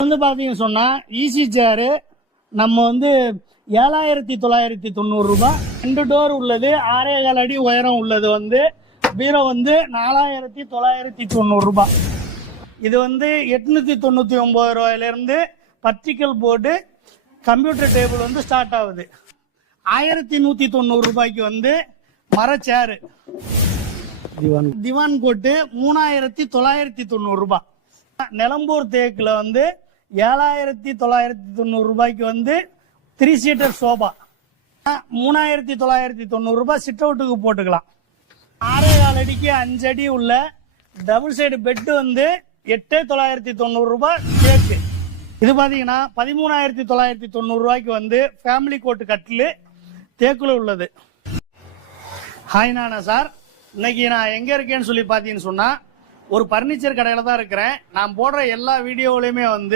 வந்து பாத்தீங்கன்னு சொன்னா ஈஸி சேரு நம்ம வந்து 7,990 ரூபாய். 2 டோர் உள்ளது, 6.25 அடி உயரம் உள்ளது. வந்து பீரோ வந்து 4,990 ரூபாய். இது வந்து 899 ரூபாயில இருந்து பர்டிகல் போர்டு கம்ப்யூட்டர் டேபிள் வந்து ஸ்டார்ட் ஆகுது. 1,190 ரூபாய்க்கு வந்து மர சேரு திவான் கோட்டு 3,990 ரூபாய். நிலம்பூர் தேக்குல வந்து 7,990 ரூபாய்க்கு வந்து 3 சீட்டர் சோபா. 3,990 ரூபாய் சிட் அவுட்டுக்கு போட்டுக்கலாம். 6.25 அடிக்கு 5 அடி உள்ள டபுள் சைடு பெட் வந்து 8,990 ரூபாய் தேக்கு. இது பாத்தீங்கன்னா 13,990 ரூபாய்க்கு வந்து ஃபேமிலி கோட்டு கட்டில் தேக்குல உள்ளது. ஹாய் நானா சார், இன்னைக்கு நான் எங்க இருக்கேன்னு சொல்லி பாத்தீங்கன்னு சொன்னா ஒரு பர்னிச்சர் கடையில தான் இருக்கிறேன். நான் போடுற எல்லா வீடியோவிலுமே வந்து